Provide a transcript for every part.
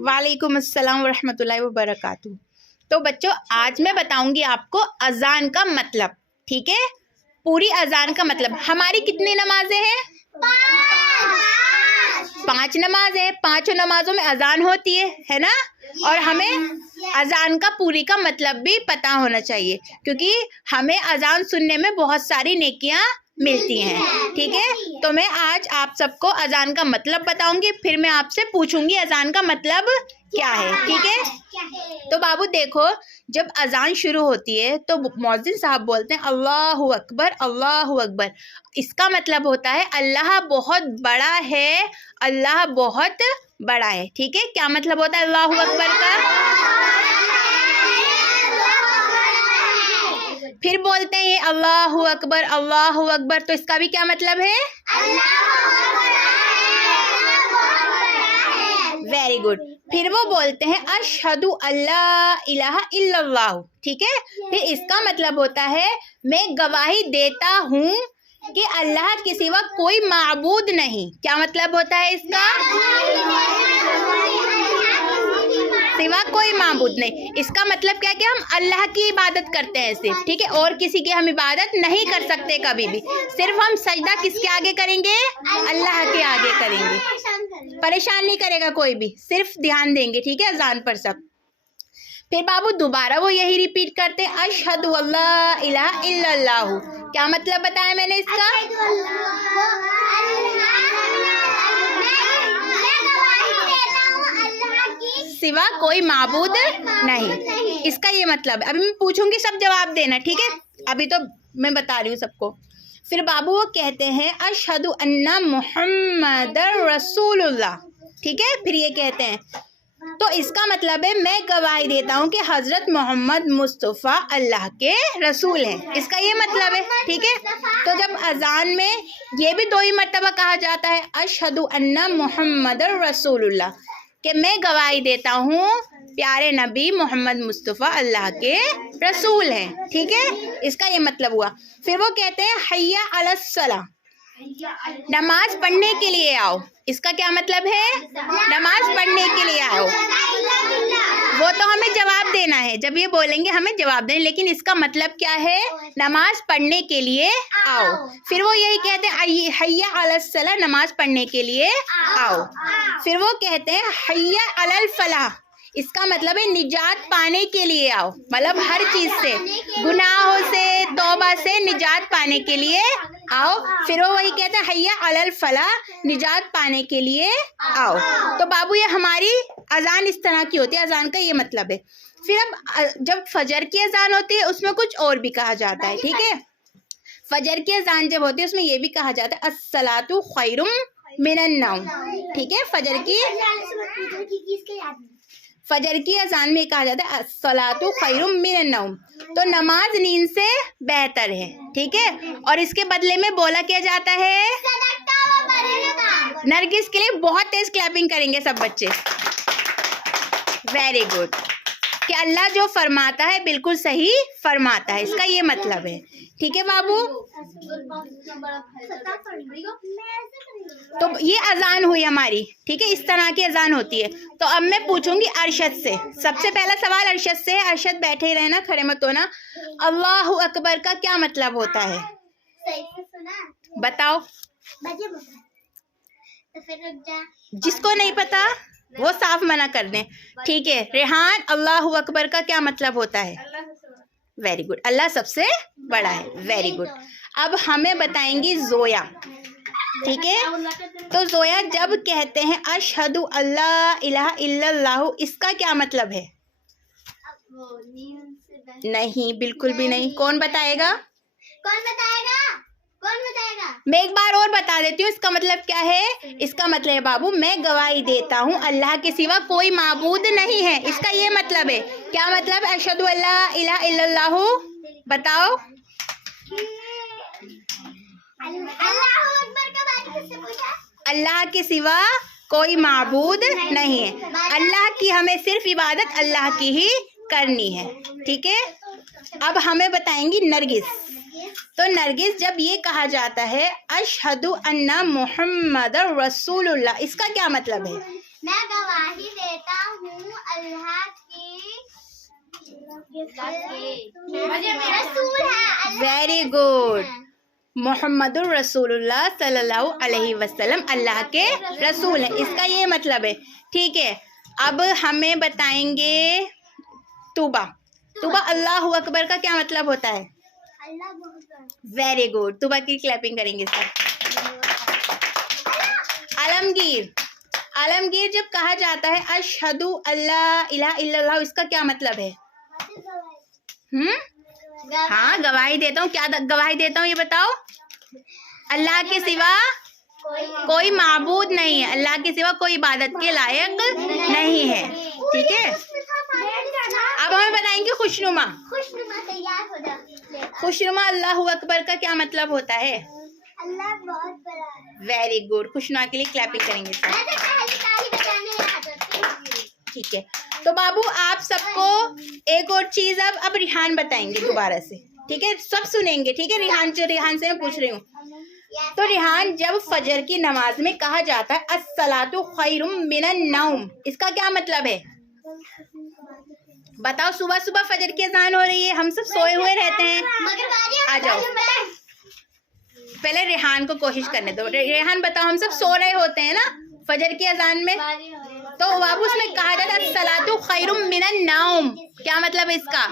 वालेकुम अस्सलाम वरहमतुल्लाहि वबरकातुहू। तो बच्चों, आज मैं बताऊंगी आपको अजान का मतलब। ठीक है, पूरी अजान का मतलब। हमारी कितनी नमाजें हैं? 5 नमाज है। 5 नमाजों में अजान होती है ना। और हमें अजान का पूरी का मतलब भी पता होना चाहिए, क्योंकि हमें अजान सुनने में बहुत सारी नेकियां मिलती हैं। ठीक है, तो मैं आज आप सबको अजान का मतलब बताऊंगी, फिर मैं आपसे पूछूंगी अजान का मतलब क्या है। ठीक है, तो बाबू देखो, जब अजान शुरू होती है तो मौज़िन साहब बोलते हैं अल्लाहु अकबर, अल्लाहु अकबर। इसका मतलब होता है अल्लाह बहुत बड़ा है, अल्लाह बहुत बड़ा है। ठीक है, क्या मतलब होता है अल्लाहु अकबर का? फिर बोलते हैं ये अल्लाहु अकबर, अल्लाहु अकबर, तो इसका भी क्या मतलब है? Very good. फिर वो बोलते हैं अशहदु अल्ला इलाहा इल्लल्लाह। ठीक है, फिर इसका मतलब होता है मैं गवाही देता हूँ कि अल्लाह के सिवा कोई माबूद नहीं। क्या मतलब होता है इसका? सिवा कोई माबूद नहीं। इसका मतलब क्या है कि हम अल्लाह की इबादत करते हैं सिर्फ। ठीक है, और किसी की हम इबादत नहीं कर सकते कभी भी। सिर्फ हम सजदा किसके आगे करेंगे? अल्लाह के आगे करेंगे। परेशान नहीं करेगा कोई भी, सिर्फ ध्यान देंगे। ठीक है, अजान पर सब। फिर बाबू दोबारा वो यही रिपीट करते हैं अशहदु अल्ला इलाहा इल्लल्लाहु। क्या मतलब बताया मैंने इसका? सिवा कोई माबूद नहीं, इसका ये मतलब। अभी मैं पूछूंगी, सब जवाब देना। ठीक है, अभी तो मैं बता रही हूँ सबको। फिर बाबू वो कहते हैं अशहदु अन्ना मुहम्मदर रसूलुल्लाह। ठीक है, फिर ये कहते हैं, तो इसका मतलब है मैं गवाही देता हूँ कि हज़रत मोहम्मद मुस्तफ़ा अल्लाह के रसूल हैं। इसका ये मतलब है। ठीक है, तो जब अजान में ये भी 2 ही मरतबा कहा जाता है अशहदु अन्ना मुहम्मदर रसूलुल्लाह, कि मैं गवाही देता हूँ प्यारे नबी मोहम्मद मुस्तफ़ा अल्लाह के रसूल हैं। ठीक है, इसका ये मतलब हुआ। फिर वो कहते हैं हय्या अलस्सलाह, नमाज पढ़ने के लिए आओ। इसका क्या मतलब है? नमाज पढ़ने के लिए आओ। वो तो हमें जवाब देना है, जब ये बोलेंगे हमें जवाब देना, लेकिन इसका मतलब क्या है? नमाज पढ़ने के लिए आओ। फिर वो यही कहते हैं हय्या अलस्सलाह, नमाज पढ़ने के लिए आओ। फिर वो कहते हैं हय्या अलल फलाह, इसका मतलब है निजात पाने के लिए आओ। मतलब हर चीज़ से, गुनाहों से, तौबा से निजात पाने के लिए आओ। फिर वो वही कहते हैं हय्या अलल फलाह, निजात पाने के लिए आओ। तो बाबू ये हमारी अजान इस तरह की होती है, अजान का ये मतलब है। फिर अब जब फजर की अजान होती है उसमें कुछ और भी कहा जाता है। ठीक है, फजर की अजान जब होती है उसमें ये भी कहा जाता है अस्सलातु खैरुम मिनन नौम। ठीक है, फजर की अजान में कहा जाता है अस्सलातु खैरुम मिनन नौम, तो नमाज नींद से बेहतर है। ठीक है, और इसके बदले में बोला क्या जाता है? नरगिस के लिए बहुत तेज क्लैपिंग करेंगे सब बच्चे। वेरी गुड, कि अल्लाह जो फरमाता है बिल्कुल सही फरमाता है, इसका ये मतलब है। ठीक है बाबू, तो ये अजान हुई हमारी। ठीक है, इस तरह की अजान होती है। तो अब मैं पूछूंगी अरशद से। सबसे पहला सवाल अरशद से है। अरशद बैठे ही रहना, खड़े मत होना। अल्लाहु अकबर का क्या मतलब होता है? बताओ। जिसको नहीं पता वो साफ मना कर दें। ठीक है, रेहान, अल्लाहु अकबर का क्या मतलब होता है? वेरी गुड, अल्लाह सबसे बड़ा है। Very good. अब हमें बताएंगी जोया। ठीक है, तो जोया जब कहते हैं अशहदु अल्ला इलाहा इल्लल्लाह, इसका क्या मतलब है? नहीं, बिल्कुल भी नहीं। कौन बताएगा? मैं एक बार और बता देती हूँ इसका मतलब क्या है। इसका मतलब है बाबू मैं गवाही देता हूँ अल्लाह के सिवा कोई माबूद नहीं है। इसका ये मतलब है। क्या मतलब है अशहदु अल्ला इलाहा इल्लल्लाह? बताओ। अल्लाह के सिवा कोई माबूद नहीं है, अल्लाह की हमें सिर्फ इबादत अल्लाह की ही करनी है। ठीक है, अब हमें बताएंगी नरगिस। तो नरगिस जब ये कहा जाता है अशहदु अन्ना मुहम्मद रसूलुल्लाह, इसका क्या मतलब है? मैं गवाही देता अल्लाह रसूल है। Very good. मोहम्मदुर रसूलुल्लाह सल्लल्लाहु अलैहि वसल्लम अल्लाह के रसूल हैं, इसका ये मतलब है। ठीक है, अब हमें बताएंगे तूबा। तूबा अल्लाहु अकबर का क्या मतलब होता है? वेरी गुड, तूबा की क्लैपिंग करेंगे सर। आलमगीर। आलमगीर जब कहा जाता है अशहदु अल्ला इलाहा इल्लल्लाह, इसका क्या मतलब है? हाँ, गवाही देता हूँ। क्या गवाही देता हूँ ये बताओ? अल्लाह के सिवा कोई माबूद नहीं है, अल्लाह के सिवा कोई इबादत के लायक नहीं है। ठीक है, अब हमें बताएंगे खुशनुमा। खुशनुमा अल्लाहु अकबर का क्या मतलब होता है? अल्लाह बहुत बड़ा है। वेरी गुड, खुशनुमा के लिए क्लैपिंग करेंगे सर। ठीक है, तो बाबू आप सबको एक और चीज अब रिहान बताएंगे दोबारा से। ठीक है, सब सुनेंगे। ठीक है, रिहान से मैं पूछ रही हूँ। तो रिहान, जब फजर की नमाज में कहा जाता है अस्सलातु खैरुम मिनन नौम, इसका क्या मतलब है? बताओ। सुबह सुबह फजर की अजान हो रही है, हम सब सोए हुए रहते हैं। आ जाओ, पहले रेहान को कोशिश करने दो। रेहान बताओ, हम सब सो रहे होते हैं ना फजर की अजान में, तो बाबू उसमें कहा जाता है सलातु खैरुम मिनन नौम, क्या मतलब है इसका?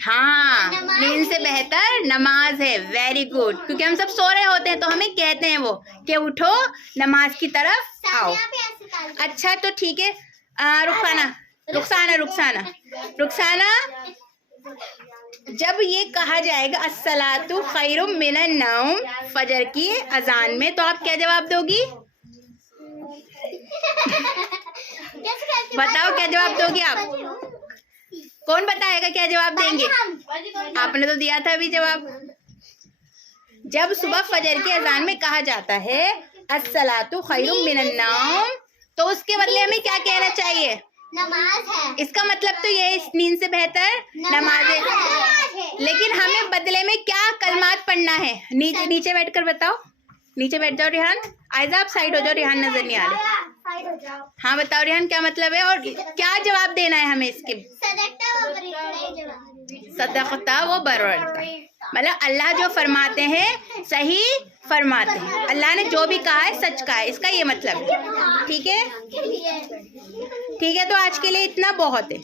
हाँ, नींद से बेहतर नमाज है। वेरी गुड, क्योंकि हम सब सो रहे होते हैं तो हमें कहते हैं वो कि उठो नमाज की तरफ आओ। अच्छा, तो ठीक है, रुखसाना, जब ये कहा जाएगा अस्सलातु खैरुम मिनन नौम फजर की अजान में, तो आप क्या जवाब दोगी? बताओ, क्या जवाब दोगी आप? कौन बताएगा क्या जवाब देंगे? आपने तो दिया था अभी जवाब। जब सुबह फजर की अजान में कहा जाता है अस्सलातु खैरुम मिनन नौम, तो उसके बदले हमें क्या कहना चाहिए? नमाज है। इसका मतलब तो ये नींद से बेहतर नमाज है। लेकिन हमें बदले में क्या कलमात पढ़ना है? नीचे बैठकर बताओ। नीचे बैठ जाओ रेहान। आयजा आप साइड हो जाओ, रेहान नजर नहीं आ रहा। हाँ बताओ रेहान, क्या मतलब है और क्या जवाब देना है हमें इसके? सदक़ता व बर्रता, मतलब अल्लाह जो फरमाते हैं सही फरमाते हैं, अल्लाह ने जो भी कहा है सच कहा है, इसका ये मतलब है। ठीक है, ठीक है, तो आज के लिए इतना बहुत है।